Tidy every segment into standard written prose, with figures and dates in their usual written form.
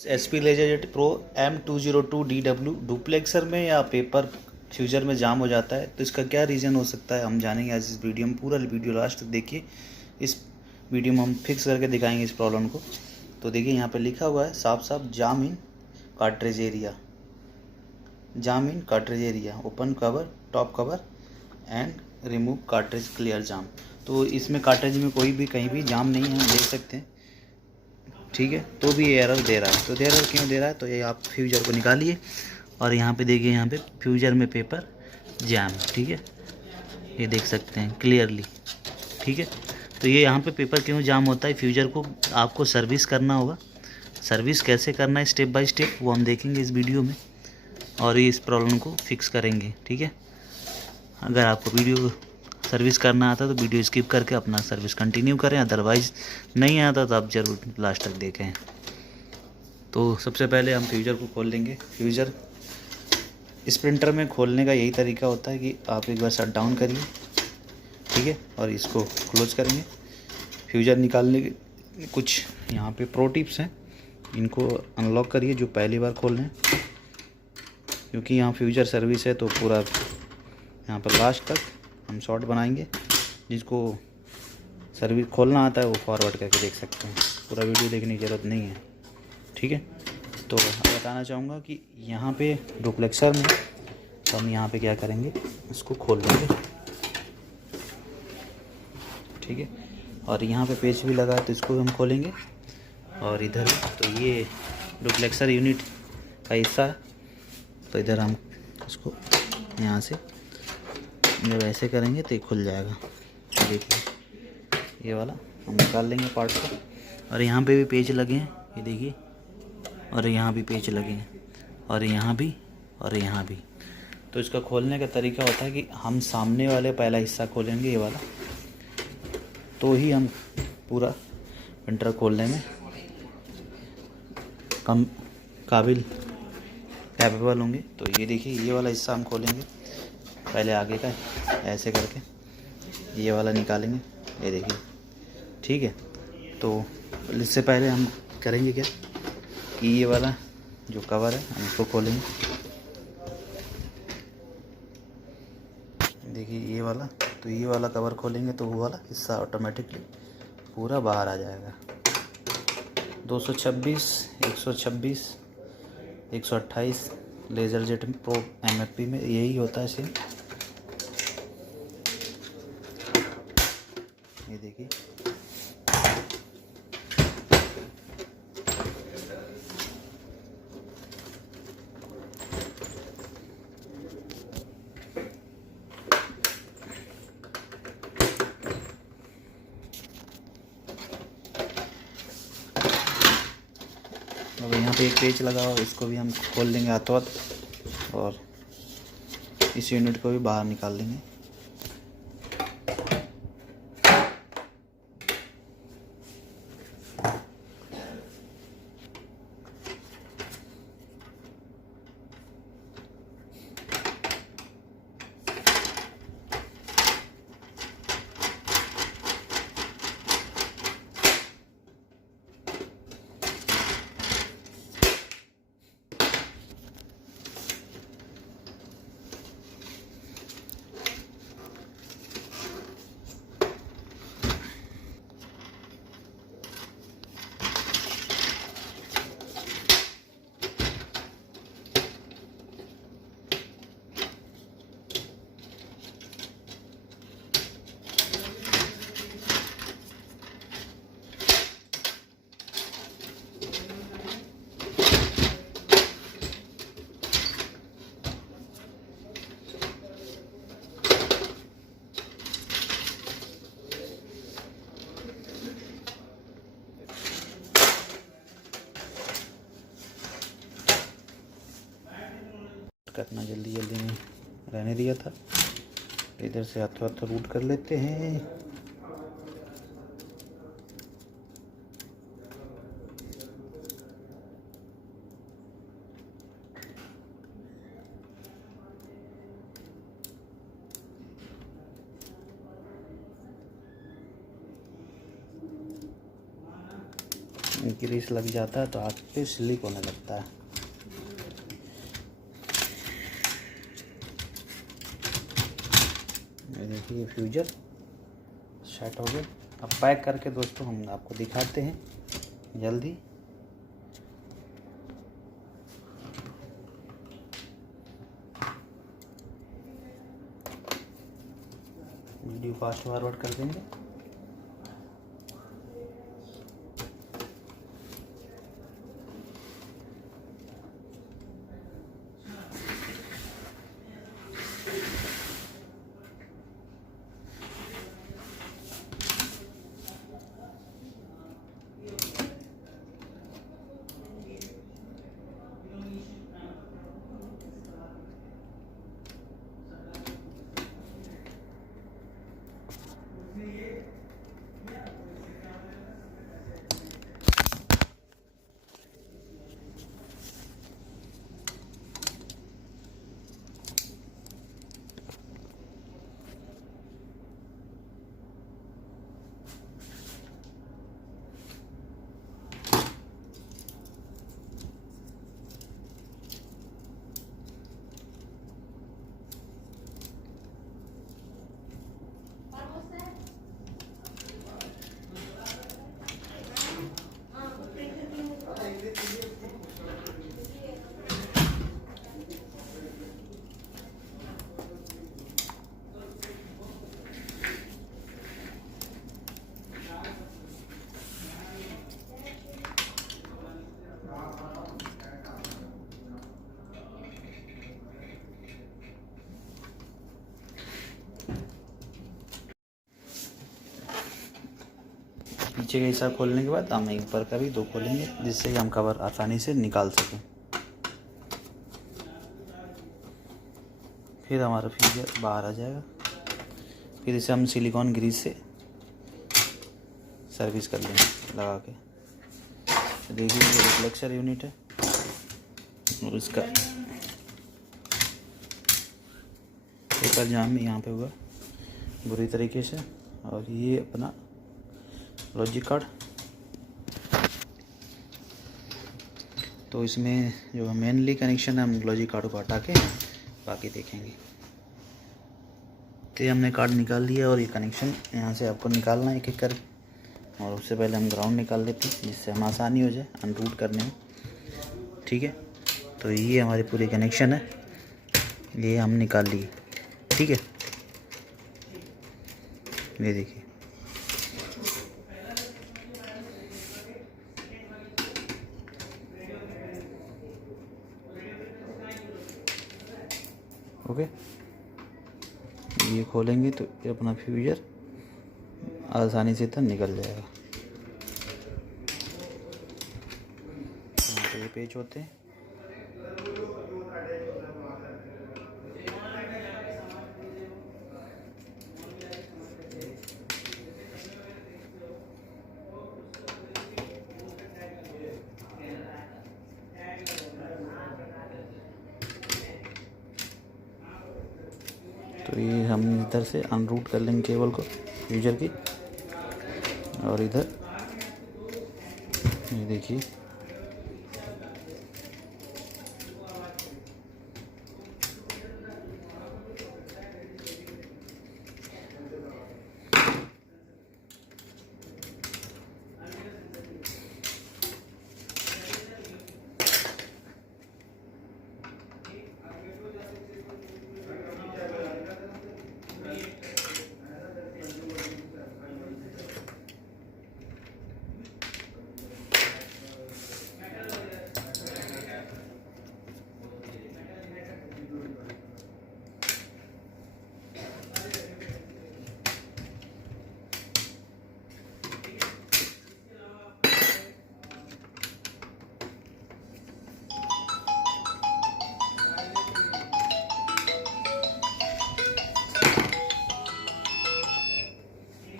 HP LaserJet Pro M202DW duplexer में या paper फ्यूजर में जाम हो जाता है, तो इसका क्या रीज़न हो सकता है हम जानेंगे आज इस वीडियो में। पूरा वीडियो लास्ट तक देखिए। इस वीडियो में हम फिक्स करके दिखाएंगे इस प्रॉब्लम को। तो देखिए यहाँ पे लिखा हुआ है साफ साफ, jam in cartridge area, jam in cartridge area, open cover top cover and remove cartridge clear jam. तो इसमें कार्ट्रिज में कोई भी कहीं भी जाम नहीं है, हम देख सकते हैं, ठीक है। तो भी ये एरर दे रहा है, तो एरर क्यों दे रहा है, तो ये आप फ्यूजर को निकालिए और यहाँ पे देखिए, यहाँ पे फ्यूजर में पेपर जैम, ठीक है, ये देख सकते हैं क्लियरली, ठीक है। तो ये यहाँ पे पेपर क्यों जाम होता है, फ्यूजर को आपको सर्विस करना होगा। सर्विस कैसे करना है स्टेप बाय स्टेप, वो हम देखेंगे इस वीडियो में और ये इस प्रॉब्लम को फिक्स करेंगे, ठीक है। अगर आपको वीडियो सर्विस करना आता तो वीडियो स्किप करके अपना सर्विस कंटिन्यू करें, अदरवाइज़ नहीं आता तो आप ज़रूर लास्ट तक देखें। तो सबसे पहले हम फ्यूजर को खोल लेंगे। फ्यूजर इस प्रिंटर में खोलने का यही तरीका होता है कि आप एक बार शट डाउन करिए, ठीक है, और इसको क्लोज करेंगे। फ्यूजर निकालने के कुछ यहाँ पे प्रो टिप्स हैं, इनको अनलॉक करिए जो पहली बार खोल रहे हैं, क्योंकि यहाँ फ्यूजर सर्विस है तो पूरा यहाँ पर लास्ट तक हम शॉर्ट बनाएंगे। जिसको सर्विस खोलना आता है वो फॉरवर्ड करके देख सकते हैं, पूरा वीडियो देखने की ज़रूरत नहीं है, ठीक है। तो बताना चाहूँगा कि यहाँ पे डुप्लेक्सर में तो हम यहाँ पे क्या करेंगे, इसको खोल देंगे, ठीक है। और यहाँ पे पेच भी लगा है तो इसको भी हम खोलेंगे। और इधर तो ये डुप्लेक्सर यूनिट का हिस्सा है, तो इधर हम इसको यहाँ से जब ऐसे करेंगे तो ये खुल जाएगा, देखिए ये वाला हम निकाल लेंगे पार्ट को। और यहाँ पे भी पेच लगे हैं, ये देखिए, और यहाँ भी पेच लगे हैं, और यहाँ भी और यहाँ भी। तो इसका खोलने का तरीका होता है कि हम सामने वाले पहला हिस्सा खोलेंगे, ये वाला, तो ही हम पूरा प्रिंटर खोलने में कैपेबल होंगे। तो ये देखिए, ये वाला हिस्सा हम खोलेंगे पहले आगे का, ऐसे करके ये वाला निकालेंगे, ये देखिए, ठीक है। तो इससे पहले हम करेंगे क्या कि ये वाला जो कवर है हम इसको खोलेंगे, देखिए ये वाला। तो ये वाला कवर खोलेंगे तो वो वाला हिस्सा ऑटोमेटिकली पूरा बाहर आ जाएगा। 226, 126, 128 LaserJet Pro MFP में यही होता है सेम, ये देखिए। अब यहाँ पे एक पेच लगा हुआ, इसको भी हम खोल लेंगे हाथों हाथ और इस यूनिट को भी बाहर निकाल लेंगे। करना जल्दी जल्दी में रहने दिया था, इधर से हाथों हाथों रूट कर लेते हैं। ग्रीस लग जाता है तो हाथ पे स्लिप होने लगता है। ये देखिए फ्यूजर सेट हो गया। अब पैक करके दोस्तों हम आपको दिखाते हैं जल्दी। वीडियो फास्ट फॉरवर्ड कर देंगे। पीछे का हिस्सा खोलने के बाद हम ऊपर का भी 2 खोलेंगे, जिससे हम कवर आसानी से निकाल सकें। फिर हमारा फ्यूजर बाहर आ जाएगा। फिर इसे हम सिलिकॉन ग्रीस से सर्विस कर लेंगे लगा के। देखिए ये रिफ्लेक्टर यूनिट है और इसका पेपर जाम भी यहाँ पे हुआ बुरी तरीके से। और ये अपना लॉजिक कार्ड, तो इसमें जो मेनली कनेक्शन है हम लॉजिक कार्ड को हटा के बाकी देखेंगे। तो हमने कार्ड निकाल लिया और ये कनेक्शन यहाँ से आपको निकालना है एक एक कर। और उससे पहले हम ग्राउंड निकाल लेते हैं, जिससे हम आसानी हो जाए अनरूट करने में। ठीक है, तो ये हमारे पूरे कनेक्शन है, ये हम निकाल लिए। ठीक है, ये देखिए। ओके, ये खोलेंगे तो ये अपना फ्यूजर आसानी से इधर निकल जाएगा। यहाँ पे ये पेच होते हैं। तो ये हम इधर से अनरूट कर लेंगे केबल को फ्यूजर की। और इधर ये देखिए,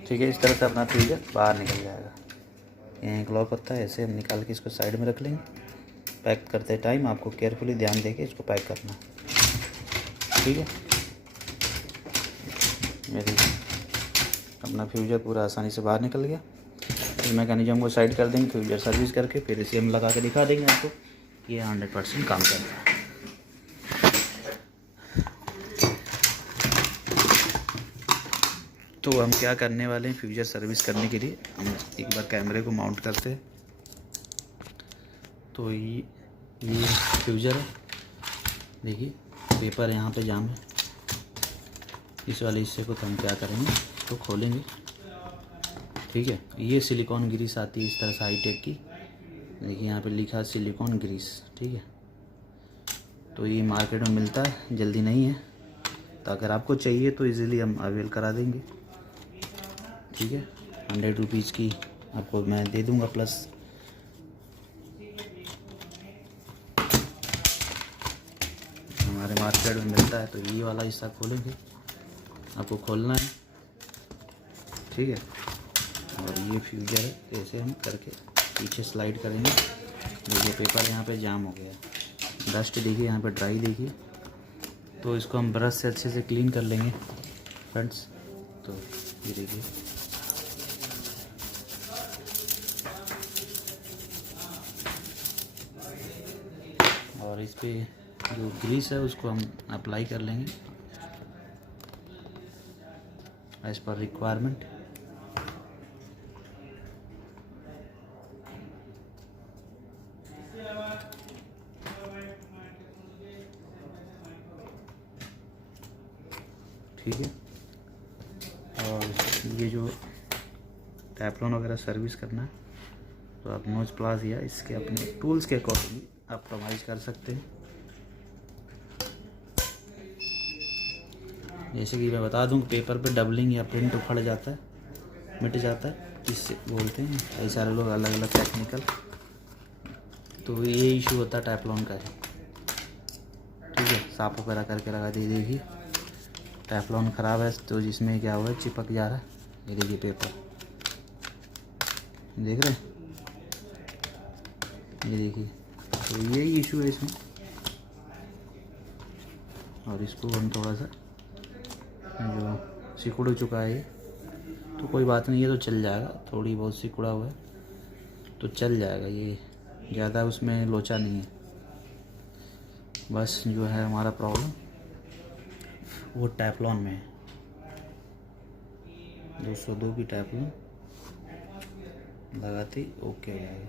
ठीक है, इस तरह से अपना फ्यूजर बाहर निकल जाएगा। यहाँ एक लॉक होता है, ऐसे हम निकाल के इसको साइड में रख लेंगे। पैक करते टाइम आपको केयरफुली ध्यान देके इसको पैक करना। ठीक है, मेरी अपना फ्यूजर पूरा आसानी से बाहर निकल गया। इस मैकेनिज्म को साइड कर देंगे, फ्यूजर सर्विस करके फिर इसे हम लगा के दिखा देंगे आपको, ये 100% काम करता है। तो हम क्या करने वाले हैं, फ्यूजर सर्विस करने के लिए हम एक बार कैमरे को माउंट करते हैं। तो ये फ्यूजर है, देखिए पेपर यहाँ पे जाम है। इस वाले हिस्से को तो हम क्या करेंगे, तो खोलेंगे, ठीक है। ये सिलिकॉन ग्रीस आती है इस तरह से हाईटेक की, देखिए यहाँ पे लिखा है सिलिकॉन ग्रीस, ठीक है। तो ये मार्केट में मिलता है, जल्दी नहीं है, तो अगर आपको चाहिए तो इजीली हम अवेल करा देंगे, ठीक है। 100 रुपीज़ की आपको मैं दे दूंगा प्लस। हमारे मार्केट में मिलता है। तो ये वाला हिस्सा खोलेंगे, आपको खोलना है, ठीक है। और ये फ्यूजर है, ऐसे हम करके पीछे स्लाइड करेंगे। देखिए पेपर यहाँ पे जाम हो गया, डस्ट देखिए यहाँ पे ड्राई देखिए। तो इसको हम ब्रश से अच्छे से क्लीन कर लेंगे फ्रेंड्स। तो ये देखिए और इस पे जो ग्रीस है उसको हम अप्लाई कर लेंगे एज पर रिक्वायरमेंट। ठीक है। और ये जो टैपलॉन वगैरह सर्विस करना है तो आप नोज प्लास या इसके अपने टूल्स के अकॉर्डिंग आप कस्टमाइज कर सकते हैं। जैसे कि मैं बता दूं, पेपर पे डबलिंग या प्रिंट उखड़ जाता है, मिट जाता है, इससे बोलते हैं कई सारे लोग अलग अलग टेक्निकल। तो ये इशू होता है टैपलॉन का है, ठीक है। साफ वगैरह करके लगा दीजिए। टैफलॉन ख़राब है तो जिसमें क्या हुआ है, चिपक जा रहा है। ये देखिए पेपर देख रहे हैं, ये देखिए। तो यही इशू है इसमें, और इसको हम थोड़ा सा जो सिकुड़ चुका है ये, तो कोई बात नहीं है, तो चल जाएगा। थोड़ी बहुत सिकुड़ा हुआ है तो चल जाएगा, ये ज़्यादा उसमें लोचा नहीं है। बस जो है हमारा प्रॉब्लम वो टैफलॉन में है। 202 की टैफलॉन लगाती ओके हो जाएगा,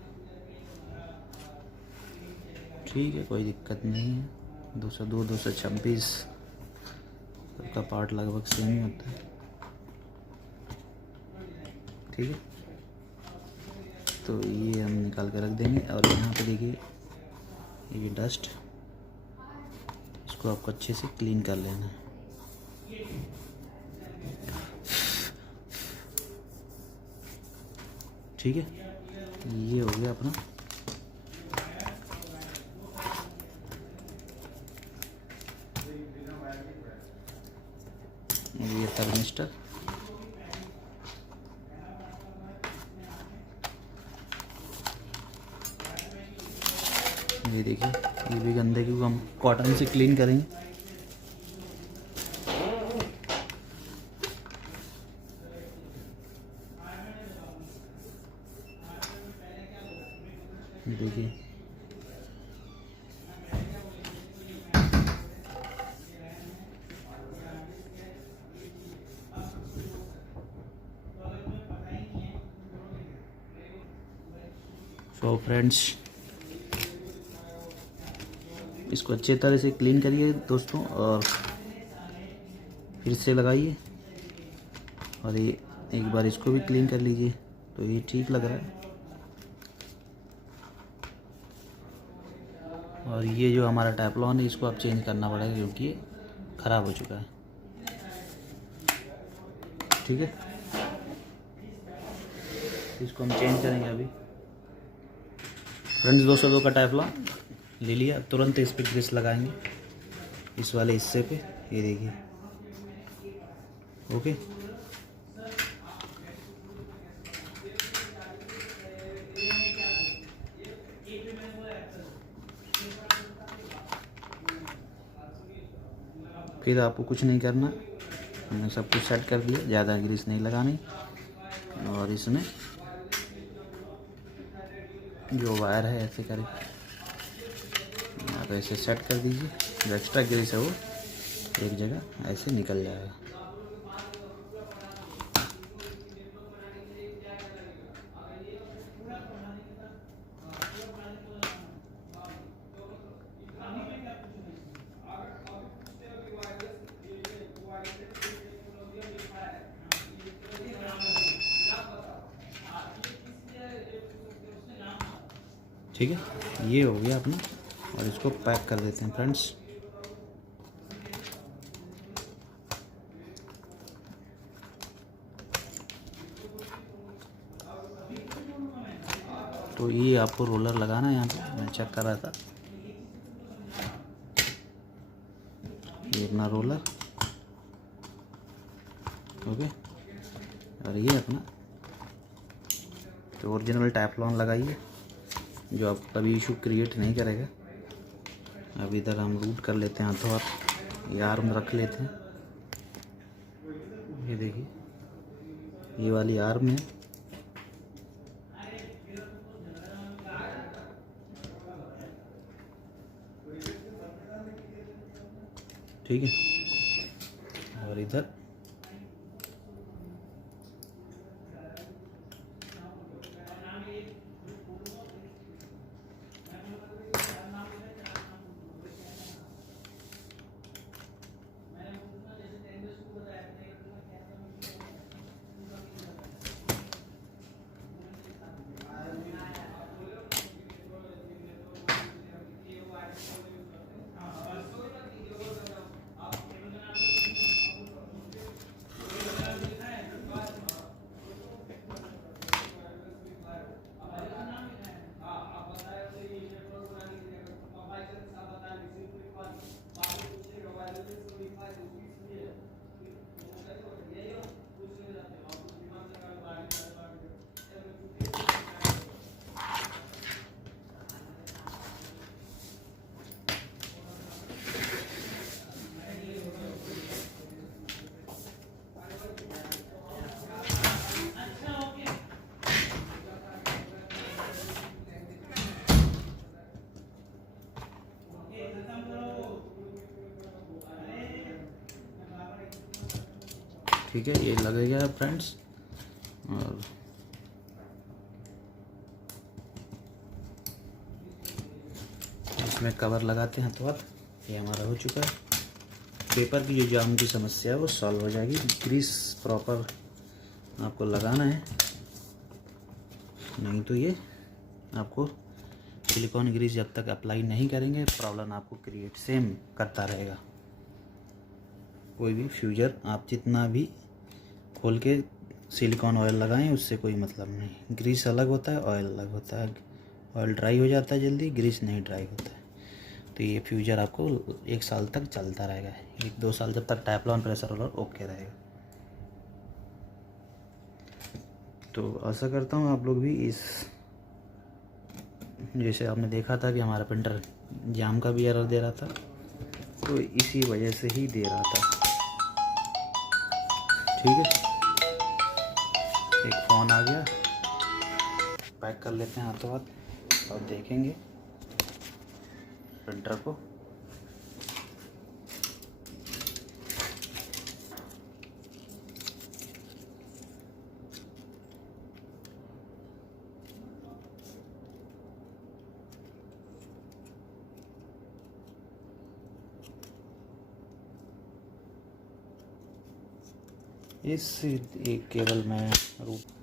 ठीक है, कोई दिक्कत नहीं है। 202 226 सबका पार्ट लगभग सेम ही होता है, ठीक है। तो ये हम निकाल कर रख देंगे। और यहाँ पे देखिए ये डस्ट, इसको आपको अच्छे से क्लीन कर लेना है। ठीक है, ये हो गया अपना। ये थर्मिस्टर, ये देखिए, ये भी गंदे की हम कॉटन से क्लीन करेंगे। देखिए तो फ्रेंड्स, इसको अच्छे तरह से क्लीन करिए दोस्तों, और फिर से लगाइए। और ये एक बार इसको भी क्लीन कर लीजिए, तो ये ठीक लग रहा है। और ये जो हमारा टैफलॉन है इसको अब चेंज करना पड़ेगा, क्योंकि ये ख़राब हो चुका है, ठीक है। इसको हम चेंज करेंगे अभी। फ्रेंड्स 202 का टैफलॉन ले लिया, तुरंत इस पर ग्रीस लगाएंगे, इस वाले हिस्से पे, ये देखिए, ओके। फिर आपको कुछ नहीं करना, हमने सब कुछ सेट कर दिया, ज़्यादा ग्रीस नहीं लगानी। और इसमें जो वायर है ऐसे करें, यहाँ पे ऐसे सेट कर दीजिए। जो एक्स्ट्रा ग्रीस है वो एक जगह ऐसे निकल जाएगा। ठीक है, ये हो गया अपना, और इसको पैक कर देते हैं फ्रेंड्स। तो ये आपको रोलर लगाना है, यहाँ पे मैं चेक कर रहा था, ये अपना रोलर, ओके। और ये अपना तो ओरिजिनल टेफ्लॉन लगाइए, जो आप कभी इशू क्रिएट नहीं करेगा। अब इधर हम रूट कर लेते हैं हाथों हाथ, ये आर्म रख लेते हैं। ये देखिए, ये वाली आर्म है, ठीक है। और इधर ठीक है, ये लगेगा फ्रेंड्स। और इसमें कवर लगाते हैं तो अब ये हमारा हो चुका है। पेपर की जो जाम की समस्या है वो सॉल्व हो जाएगी। ग्रीस प्रॉपर आपको लगाना है, नहीं तो ये आपको सिलिकॉन ग्रीस जब तक अप्लाई नहीं करेंगे प्रॉब्लम आपको क्रिएट सेम करता रहेगा। कोई भी फ्यूजर आप जितना भी खोल के सिलिकॉन ऑयल लगाएं उससे कोई मतलब नहीं। ग्रीस अलग होता है, ऑयल अलग होता है। ऑयल ड्राई हो जाता है जल्दी, ग्रीस नहीं ड्राई होता है। तो ये फ्यूजर आपको 1 साल तक चलता रहेगा, 1-2 साल जब तक टेफ्लॉन प्रेशर रोलर ओके रहेगा। तो आशा करता हूँ आप लोग भी इस, जैसे आपने देखा था कि हमारा प्रिंटर जाम का भी एरर दे रहा था, तो इसी वजह से ही दे रहा था। ठीक है, एक फ़ोन आ गया, पैक कर लेते हैं हाथों हाथ और देखेंगे प्रिंटर को। इस एक केबल में रूट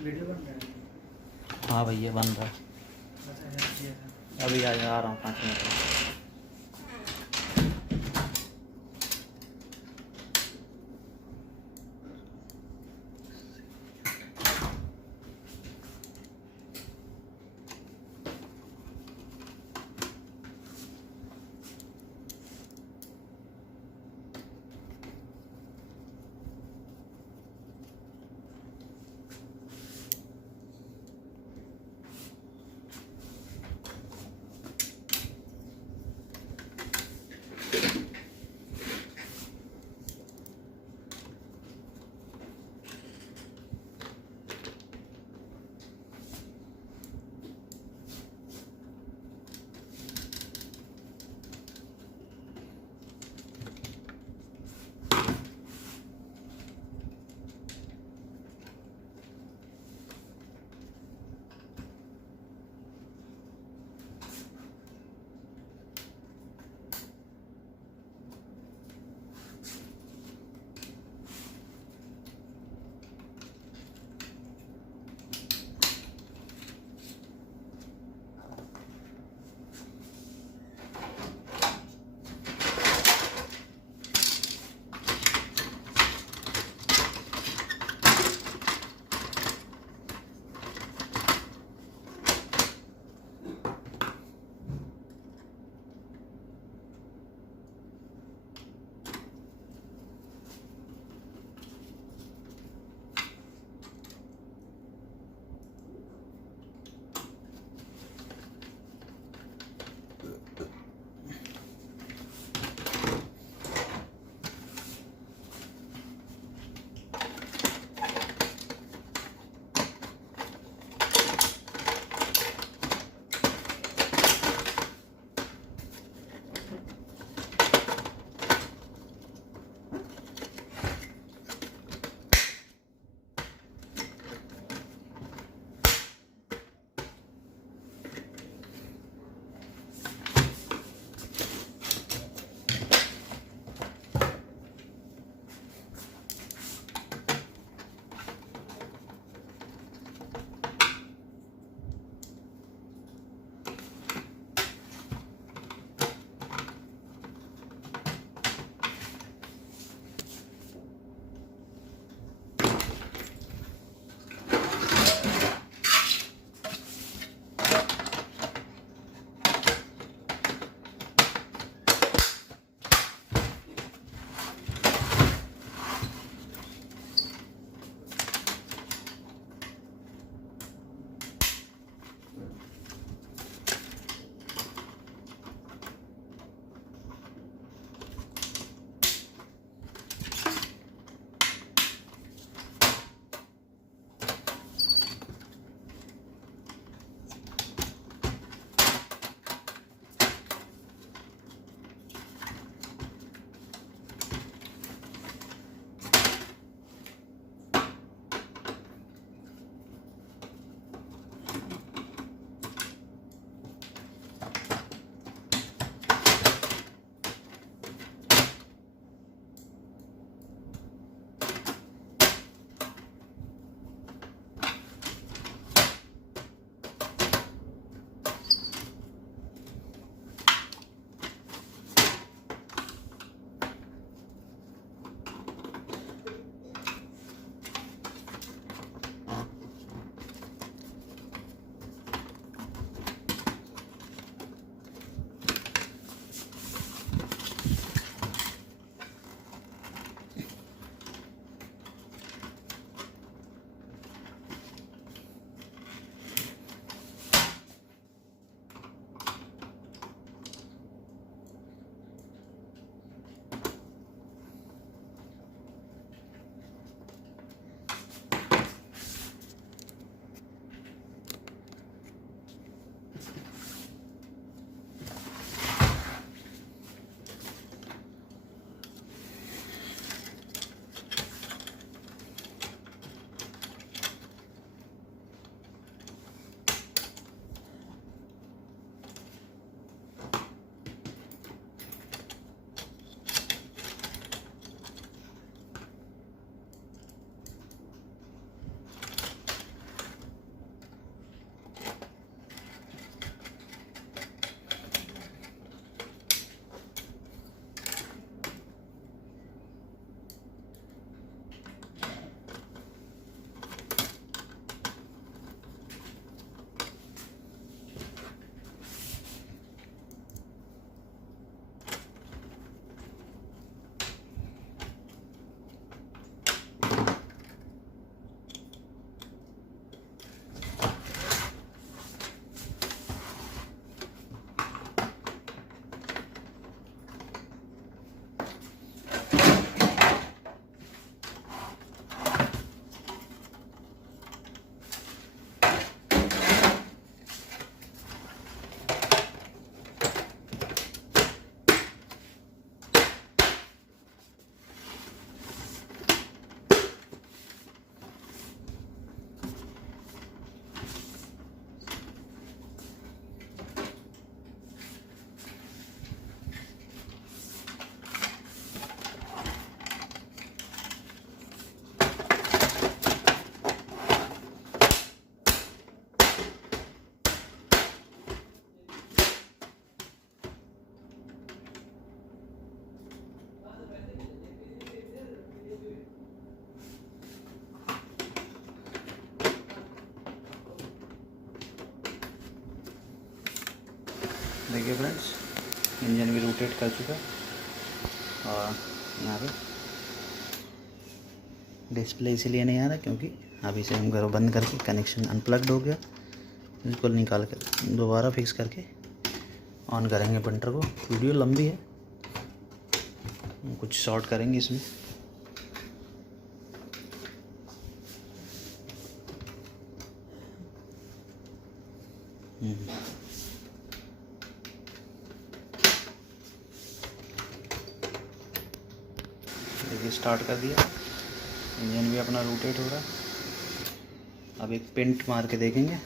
वीडियो बन रहा है। हाँ भैया बन रहा है, बस ऐसा किया था। अभी आ रहा हूँ 5 मिनट में। देखिए फ्रेंड्स, इंजन भी रोटेट कर चुका है और यहाँ पे डिस्प्ले इसीलिए नहीं आ रहा क्योंकि अभी से हम घर बंद करके कनेक्शन अनप्लग्ड हो गया। इसको निकाल कर दोबारा फिक्स करके ऑन करेंगे प्रिंटर को। वीडियो लंबी है, कुछ शॉर्ट करेंगे इसमें। देखिए स्टार्ट कर दिया, इंजन भी अपना रोटेट हो रहा है। अब एक पेंट मार के देखेंगे,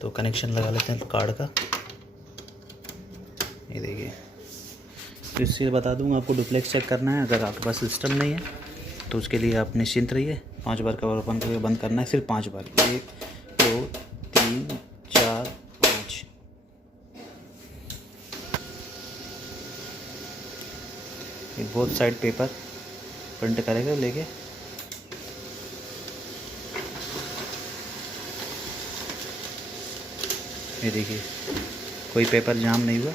तो कनेक्शन लगा लेते हैं कार्ड का। ये देखिए, तो इससे बता दूंगा आपको डुप्लेक्स चेक करना है। अगर आपके पास सिस्टम नहीं है तो उसके लिए आप निश्चिंत रहिए। 5 बार कवर ओपन करके बंद करना है, सिर्फ 5 बार। 1 2 3 4 5। ये बोथ साइड पेपर प्रिंट करेगा लेके। ये देखिए, कोई पेपर जाम नहीं हुआ,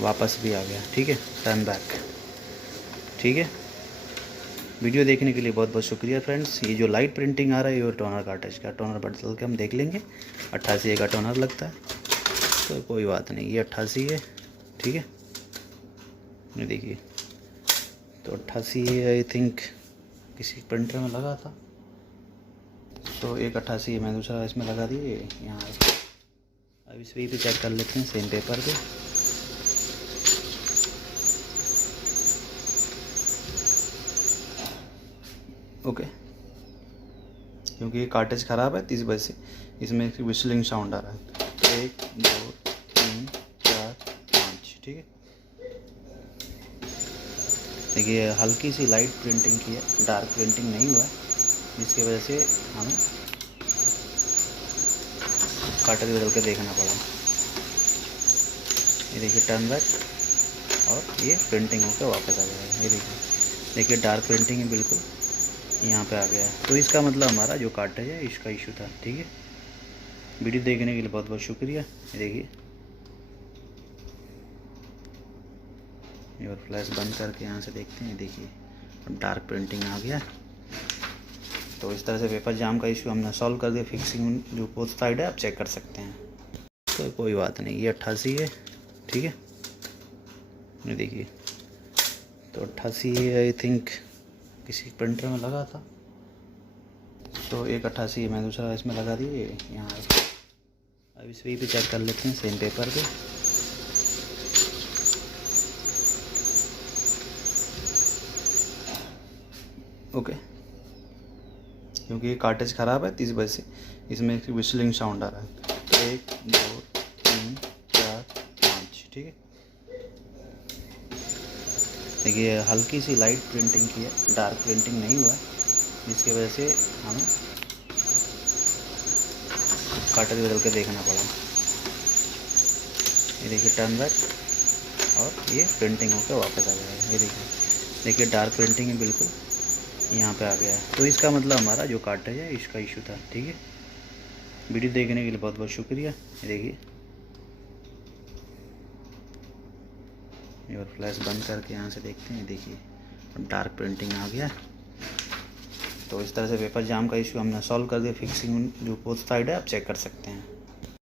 वापस भी आ गया। ठीक है, टर्न बैक। ठीक है, वीडियो देखने के लिए बहुत बहुत शुक्रिया फ्रेंड्स। ये जो लाइट प्रिंटिंग आ रहा है ये टोनर कार्टेज का, टोनर बदल के हम देख लेंगे। 88 का टोनर लगता है, तो कोई बात नहीं, ये 88 है। ठीक है, ये देखिए, तो 88 है। आई थिंक किसी प्रिंटर में लगा था, तो एक 88 है, मैं दूसरा इसमें लगा दिए यहाँ। अब इस पे चेक कर लेते हैं सेम पेपर पे। ओके, क्योंकि ये कार्टेज ख़राब है, इस वजह से इसमें एक विस्लिंग साउंड आ रहा है। 1 2 3 4 5। ठीक है, देखिए हल्की सी लाइट प्रिंटिंग की है, डार्क प्रिंटिंग नहीं हुआ है, जिसकी वजह से हमें कार्टेज बदल के देखना पड़ा। ये देखिए टर्न बैक, और ये प्रिंटिंग होकर वापस आ जाएगा। ये देखिए डार्क प्रिंटिंग है बिल्कुल, यहाँ पे आ गया है। तो इसका मतलब हमारा जो कार्टेज है इसका इशू था। ठीक है, वीडियो देखने के लिए बहुत बहुत शुक्रिया। ये देखिए, और फ्लैश बंद करके यहाँ से देखते हैं। देखिए अब डार्क प्रिंटिंग आ गया। तो इस तरह से पेपर जाम का इशू हमने सॉल्व कर दिया। फिक्सिंग जो पोस्ट साइड है आप चेक कर सकते हैं, तो कोई बात नहीं। ये 88 है। ठीक है, ये देखिए, तो 88 है। आई थिंक किसी प्रिंटर में लगा था, तो एक 88 है, मैं दूसरा इसमें लगा दिए यहाँ। अब इस पे चेक कर लेते हैं सेम पेपर पे। ओके, क्योंकि ये कार्टेज ख़राब है, इस वजह से इसमें एक विस्लिंग साउंड आ रहा है। 1 2 3 4 5। ठीक है, देखिए हल्की सी लाइट प्रिंटिंग की है, डार्क प्रिंटिंग नहीं हुआ है, जिसकी वजह से हमें कार्टेज बदल के देखना पड़ा। ये देखिए टर्न बैक, और ये प्रिंटिंग होकर वापस आ जाएगा। ये देखिए डार्क प्रिंटिंग है बिल्कुल, यहाँ पे आ गया है। तो इसका मतलब हमारा जो कार्टेज है इसका इशू था। ठीक है, वीडियो देखने के लिए बहुत बहुत शुक्रिया। ये देखिए, और फ्लैश बंद करके यहाँ से देखते हैं। देखिए अब डार्क प्रिंटिंग आ गया। तो इस तरह से पेपर जाम का इशू हमने सॉल्व कर दिया। फिक्सिंग जो पोस्ट साइड है आप चेक कर सकते हैं।